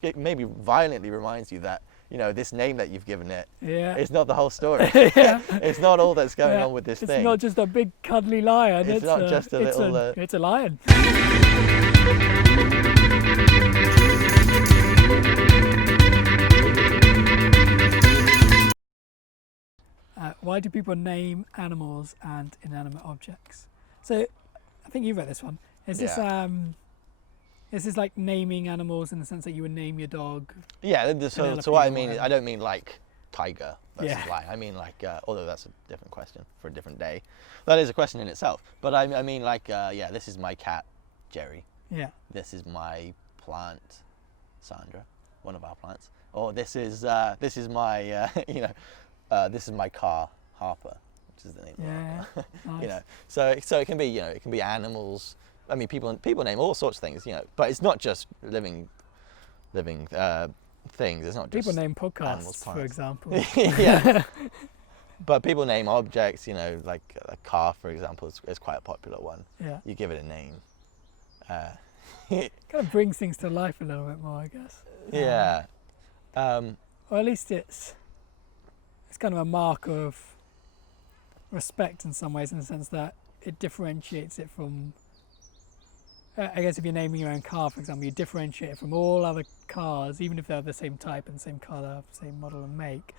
it maybe violently reminds you that, this name that you've given it is not the whole story. Yeah. It's not all that's going Yeah. on with this It's thing. not just a big cuddly lion. It's not just a little. It's a lion. Why do people name animals and inanimate objects? So, I think you read this one. Is this like naming animals in the sense that you would name your dog? Yeah. So Penelope what I or mean, whatever. I don't mean like tiger versus Yeah. lion. I mean like, although that's a different question for a different day. That is a question in itself. But I mean like, this is my cat, Jerry. Yeah. This is my plant, Sandra, one of our plants. Or this is my, this is my car, Harper, which is the name Yeah. of Nice. Harper. So it can be, it can be animals. I mean, people name all sorts of things, but it's not just living things. It's not just People name animals, podcasts, for plants. example. Yeah. But people name objects, like a car, for example, is quite a popular one. Yeah. You give it a name. Kind of brings things to life a little bit more, I guess. Yeah. Or at least it's kind of a mark of respect in some ways, in the sense that it differentiates it from. I guess if you're naming your own car, for example, you differentiate it from all other cars, even if they're the same type and same colour, same model and make.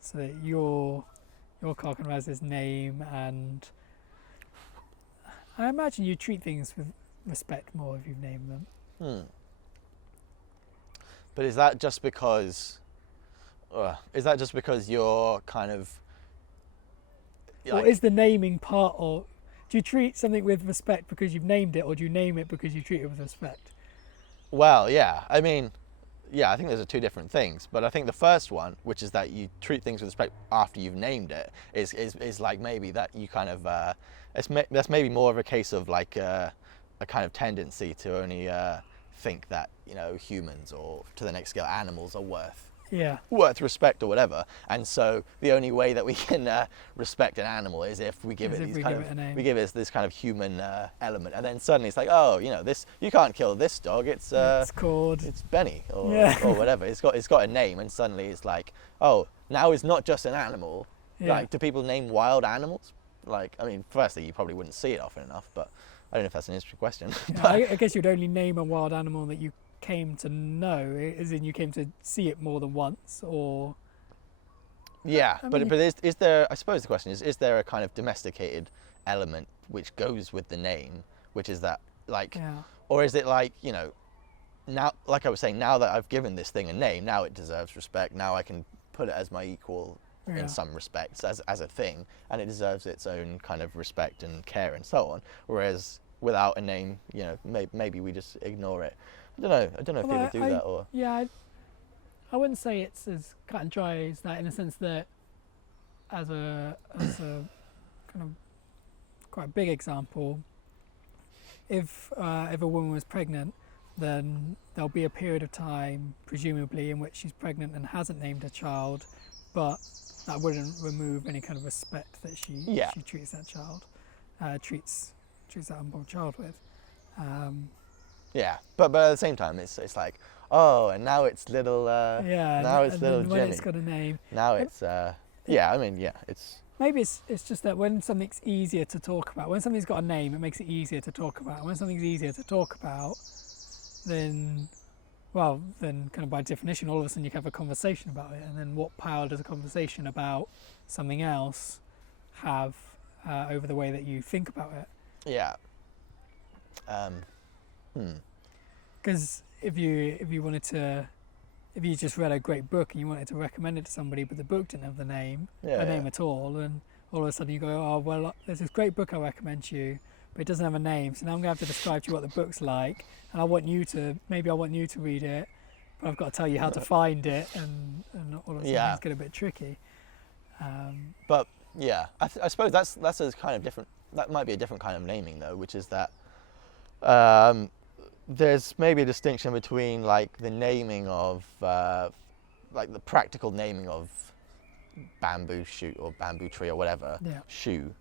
So that your car kind of has this name, and I imagine you treat things with respect more if you've named them. But is that just because you're kind of Or is the naming part of? Do you treat something with respect because you've named it, or do you name it because you treat it with respect? Well, yeah. I mean, I think those are two different things. But I think the first one, which is that you treat things with respect after you've named it, is like maybe that you kind of that's maybe more of a case of like a kind of tendency to only think that humans, or to the next scale animals, are worth respect or whatever. And so the only way that we can respect an animal is if we give it this kind of human element. And then suddenly it's like, this, you can't kill this dog, it's Benny or whatever. It's got a name, and suddenly it's like, now it's not just an animal. Like, do people name wild animals? Like, I mean, firstly, you probably wouldn't see it often enough, but I don't know if that's an interesting question. Yeah, I guess you'd only name a wild animal that you came to know, as in you came to see it more than once, or. Yeah, but is there? I suppose the question is there a kind of domesticated element which goes with the name, which is that or is it like now, like I was saying, now that I've given this thing a name, now it deserves respect. Now I can put it as my equal in some respects as a thing, and it deserves its own kind of respect and care and so on. Whereas without a name, maybe we just ignore it. I don't know if people do that, or. Yeah, I wouldn't say it's as cut and dry as that, in the sense that as a kind of quite big example, if a woman was pregnant, then there'll be a period of time, presumably, in which she's pregnant and hasn't named her child, but that wouldn't remove any kind of respect that she treats that child, treats that unborn child with. Yeah, but at the same time, it's like, and now it's little. Now it's little Jimmy. When it's got a name. Now it's. It's. Maybe it's just that when something's easier to talk about, when something's got a name, it makes it easier to talk about. When something's easier to talk about, then kind of by definition, all of a sudden you can have a conversation about it. And then what power does a conversation about something else have over the way that you think about it? Yeah. Because if you just read a great book and you wanted to recommend it to somebody, but the book didn't have a name at all, and all of a sudden you go, there's this great book I recommend to you, but it doesn't have a name, so now I'm going to have to describe to you what the book's like, and I want you to read it, but I've got to tell you how to find it, and all of a sudden it's getting a bit tricky. But yeah, I suppose that's a kind of different. That might be a different kind of naming though, which is that there's maybe a distinction between like the naming of like the practical naming of bamboo shoot or bamboo tree or whatever shoe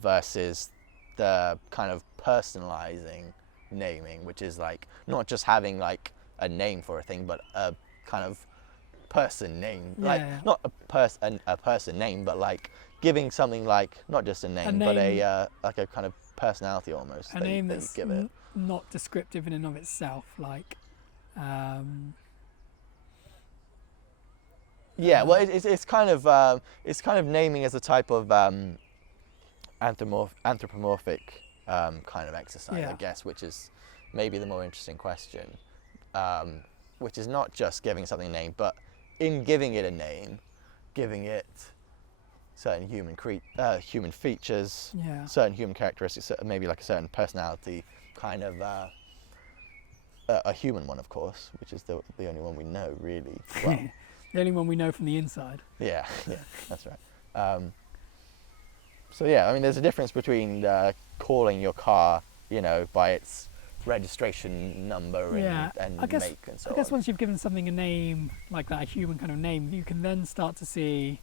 versus the kind of personalizing naming, which is like not just having like a name for a thing, but a kind of person name, like not a person name, but like giving something like not just a name, but a like a kind of personality almost. A name that's not descriptive in and of itself, like. Yeah, well, it's kind of naming as a type of anthropomorphic kind of exercise, I guess, which is maybe the more interesting question, which is not just giving something a name, but in giving it a name, giving it certain human features, certain human characteristics, maybe like a certain personality, kind of a human one, of course, which is the only one we know really well. The only one we know from the inside. Yeah, that's right. So yeah, I mean, there's a difference between calling your car, by its registration number and make and so on. I guess once you've given something a name like that, a human kind of name, you can then start to see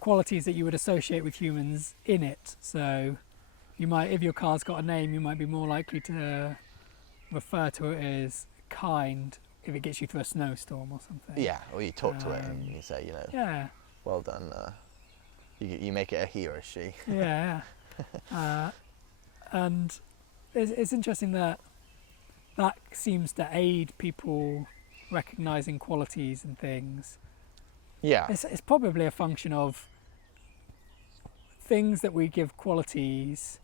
qualities that you would associate with humans in it. So you might, if your car's got a name, you might be more likely to refer to it as kind if it gets you through a snowstorm or something. Yeah, or you talk to it and you say, well done. You make it a he or a she. Yeah. And it's interesting that seems to aid people recognizing qualities and things. Yeah. It's probably a function of things that we give qualities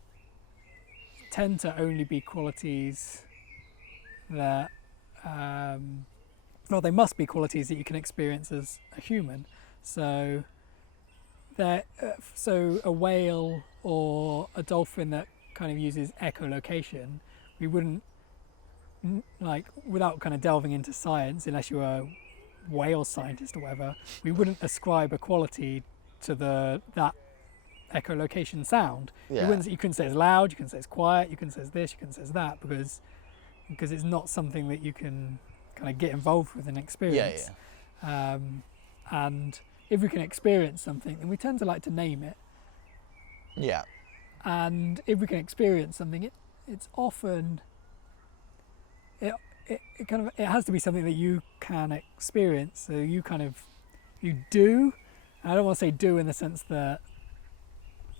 tend to only be qualities that they must be qualities that you can experience as a human. So a whale or a dolphin that kind of uses echolocation, we wouldn't, like, without kind of delving into science, unless you were a whale scientist or whatever, we wouldn't ascribe a quality to that echolocation sound. Yeah. You couldn't say it's loud, you couldn't say it's quiet, you couldn't say it's this, you couldn't say it's that, because it's not something that you can kind of get involved with and experience. And if we can experience something, then we tend to like to name it. Yeah. And if we can experience something, it's often it has to be something that you can experience. So you do. And I don't want to say do in the sense that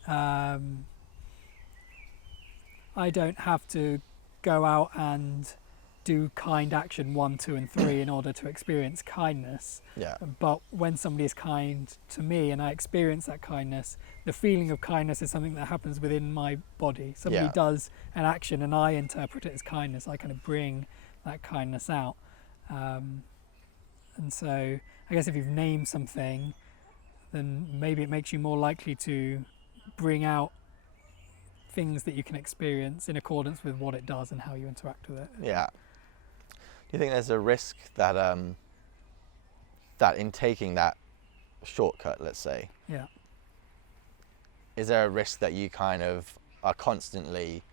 I don't have to go out and do kind action 1, 2, and 3 in order to experience kindness. Yeah. But when somebody is kind to me and I experience that kindness, the feeling of kindness is something that happens within my body. Somebody does an action and I interpret it as kindness. I kind of bring that kindness out. And so I guess if you've named something, then maybe it makes you more likely to bring out things that you can experience in accordance with what it does and how you interact with it. Yeah. Do you think there's a risk that that in taking that shortcut, let's say, is there a risk that you kind of are constantly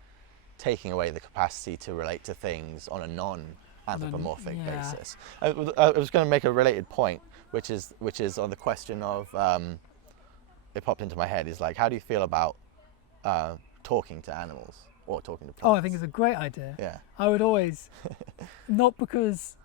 taking away the capacity to relate to things on a non-anthropomorphic basis? I was going to make a related point, which is on the question of it popped into my head, is like, how do you feel about talking to animals or talking to plants? Oh, I think it's a great idea. Yeah. I would always, not because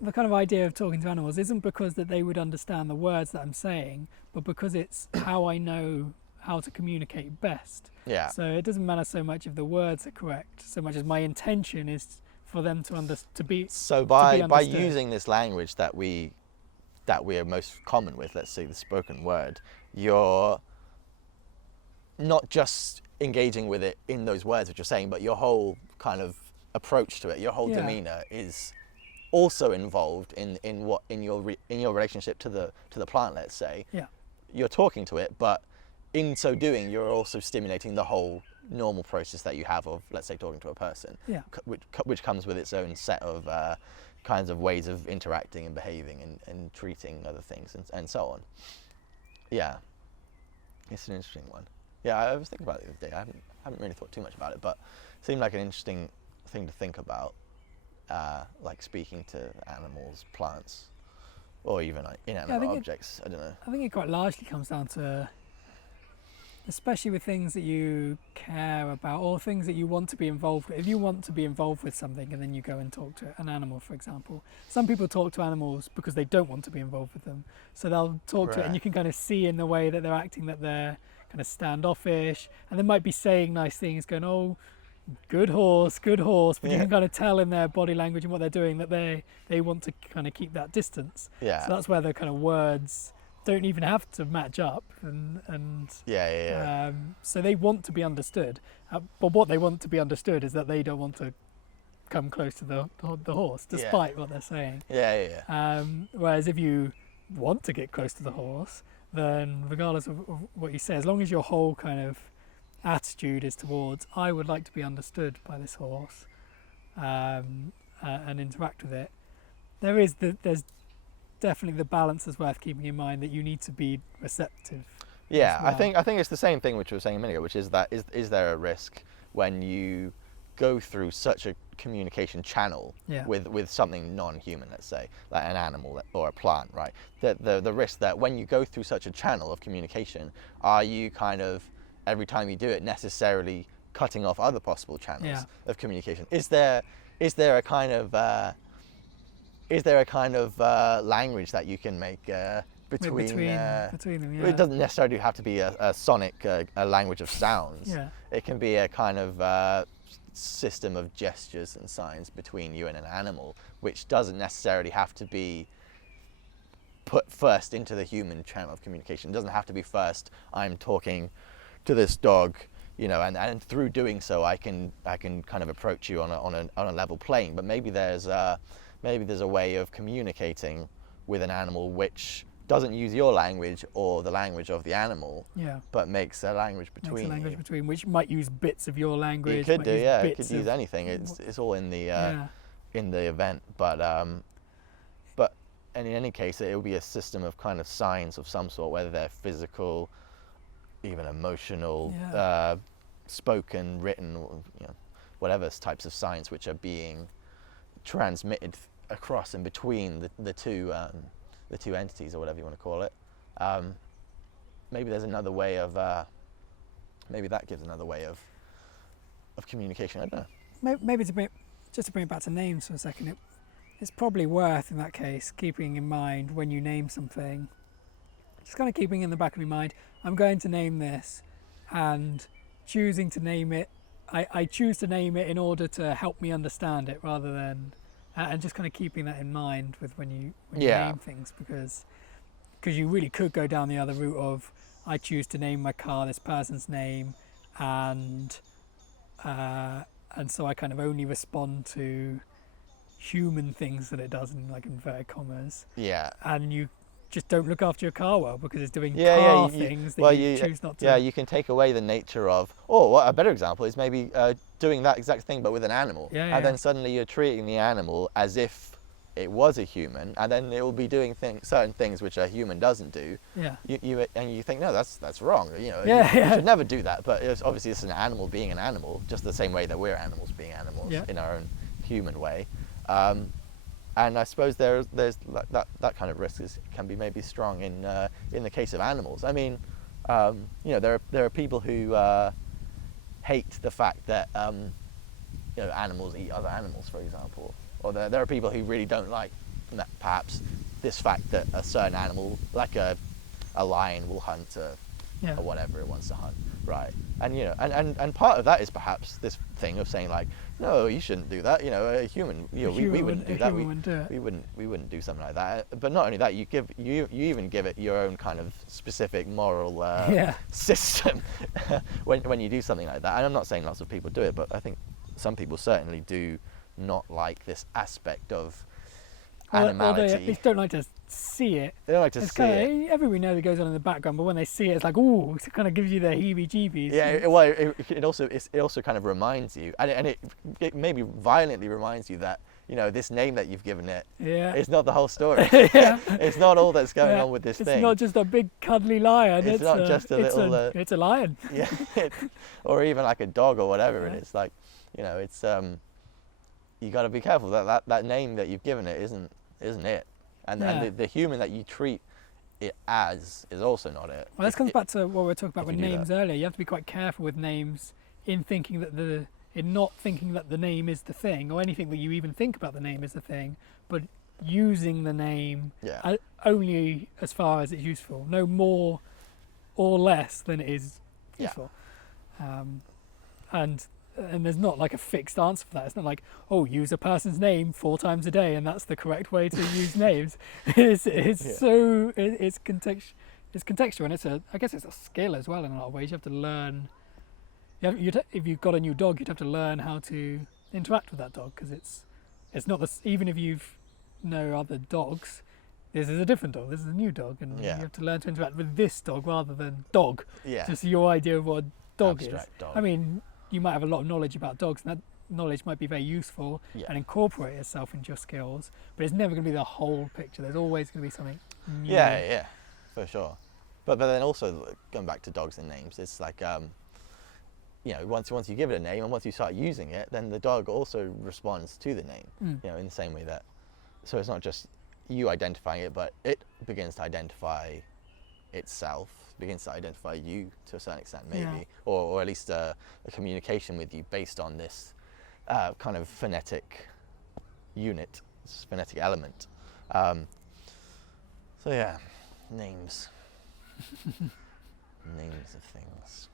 the kind of idea of talking to animals isn't because that they would understand the words that I'm saying, but because it's how I know how to communicate best. Yeah. So it doesn't matter so much if the words are correct, so much as my intention is for them to be. So by using this language that we are most common with, let's say the spoken word, you're not just engaging with it in those words which you're saying, but your whole kind of approach to it, your whole demeanor is also involved in your relationship to the plant, let's say. Yeah. You're talking to it, but in so doing, you're also stimulating the whole normal process that you have of, let's say, talking to a person. Yeah. Which comes with its own set of kinds of ways of interacting and behaving and treating other things and so on. Yeah. It's an interesting one. Yeah, I was thinking about it the other day. I haven't really thought too much about it, but it seemed like an interesting thing to think about, like speaking to animals, plants, or even like inanimate objects. I don't know. I think it quite largely comes down to especially with things that you care about or things that you want to be involved with. If you want to be involved with something and then you go and talk to an animal, for example, some people talk to animals because they don't want to be involved with them. So they'll talk to it, and you can kind of see in the way that they're acting that they're kind of standoffish, and they might be saying nice things, going, "Oh, good horse," but you can kind of tell in their body language and what they're doing that they want to kind of keep that distance. Yeah. So that's where the kind of words don't even have to match up, and so they want to be understood, but what they want to be understood is that they don't want to come close to the horse, despite what they're saying. Whereas if you want to get close to the horse, then regardless of what you say, as long as your whole kind of attitude is towards, I would like to be understood by this horse, and interact with it, there's definitely the balance is worth keeping in mind, that you need to be receptive. Yeah, well. I think it's the same thing which we were saying a minute ago, which is that is there a risk when you go through such a communication channel with something non-human, let's say, like an animal or a plant, right? The risk that when you go through such a channel of communication, are you kind of, every time you do it, necessarily cutting off other possible channels of communication? Is there a kind of language that you can make between them? It doesn't necessarily have to be a sonic a language of sounds. It can be a kind of system of gestures and signs between you and an animal, which doesn't necessarily have to be put first into the human channel of communication. It doesn't have to be first, I'm talking to this dog, and through doing so I can kind of approach you on a level plane. But maybe there's a way of communicating with an animal which doesn't use your language or the language of the animal, but makes a language between. Which might use bits of your language. It could do, it could use anything. It's all in the event, but in any case, it will be a system of kind of signs of some sort, whether they're physical, even emotional, spoken, written, whatever types of signs which are being transmitted across and between the two entities, or whatever you want to call it. Maybe there's another way of maybe that gives another way of communication. I don't know. Maybe to bring it back to names for a second, it's probably worth, in that case, keeping in mind when you name something, just kind of keeping in the back of your mind, I'm going to name this, and choosing to name it, I choose to name it in order to help me understand it, rather than, and just kind of keeping that in mind with when you name things, because you really could go down the other route of, I choose to name my car this person's name, and so I kind of only respond to human things that it does, in like inverted commas. And you just don't look after your car well because it's doing car things that you choose not to. You can take away the nature of, or a better example is maybe doing that exact thing but with an animal. Then suddenly you're treating the animal as if it was a human, and then it will be doing certain things which a human doesn't do. You think, no, that's wrong. You should never do that. But obviously it's an animal being an animal, just the same way that we're animals being animals in our own human way. And I suppose there's that kind of risk can be maybe strong in the case of animals. I mean, there are people who hate the fact that animals eat other animals, for example, or there are people who really don't like perhaps this fact that a certain animal, like a lion, will hunt or whatever it wants to hunt, right? And and part of that is perhaps this thing of saying like, no, you shouldn't do that. A human, we wouldn't do that. We wouldn't do something like that. But not only that, you even give it your own kind of specific moral system when you do something like that. And I'm not saying lots of people do it, but I think some people certainly do not like this aspect of animality. Or they don't like to see it. They don't like to see it. Everybody knows it goes on in the background, but when they see it, it's like, ooh, it kind of gives you the heebie-jeebies. It also kind of reminds you, and it maybe violently reminds you that this name that you've given it is not the whole story. It's not all that's going on with this thing. It's not just a big cuddly lion. It's not just a little. It's a lion. Or even like a dog or whatever, and it's like, it's you got to be careful that name that you've given it isn't it, and the human that you treat it as is also not it. Well, this comes back to what we were talking about if with you do names earlier. You have to be quite careful with names in thinking that in not thinking that the name is the thing, or anything that you even think about the name is the thing, but using the name Yeah. only as far as it's useful, no more or less than it is Yeah. useful. And there's not like a fixed answer for that. It's not like, oh, use a person's name 4 times a day and that's the correct way to use names. It's contextual, and I guess it's a skill as well in a lot of ways. You have to learn. If you've got a new dog, you'd have to learn how to interact with that dog, because it's not even if you've no other dogs. This is a different dog. This is a new dog, and you have to learn to interact with this dog rather than dog. Yeah. Just your idea of what a dog Abstract is. dog. I mean, you might have a lot of knowledge about dogs, and that knowledge might be very useful and incorporate itself into your skills, but it's never going to be the whole picture. There's always going to be something new. Yeah, for sure. But then also going back to dogs and names, it's like once you give it a name and once you start using it, then the dog also responds to the name. In the same way that, so it's not just you identifying it, but it begins to identify itself, begins to identify you to a certain extent, maybe, or at least a communication with you based on this kind of phonetic unit, this phonetic element. So yeah, names. Names of things.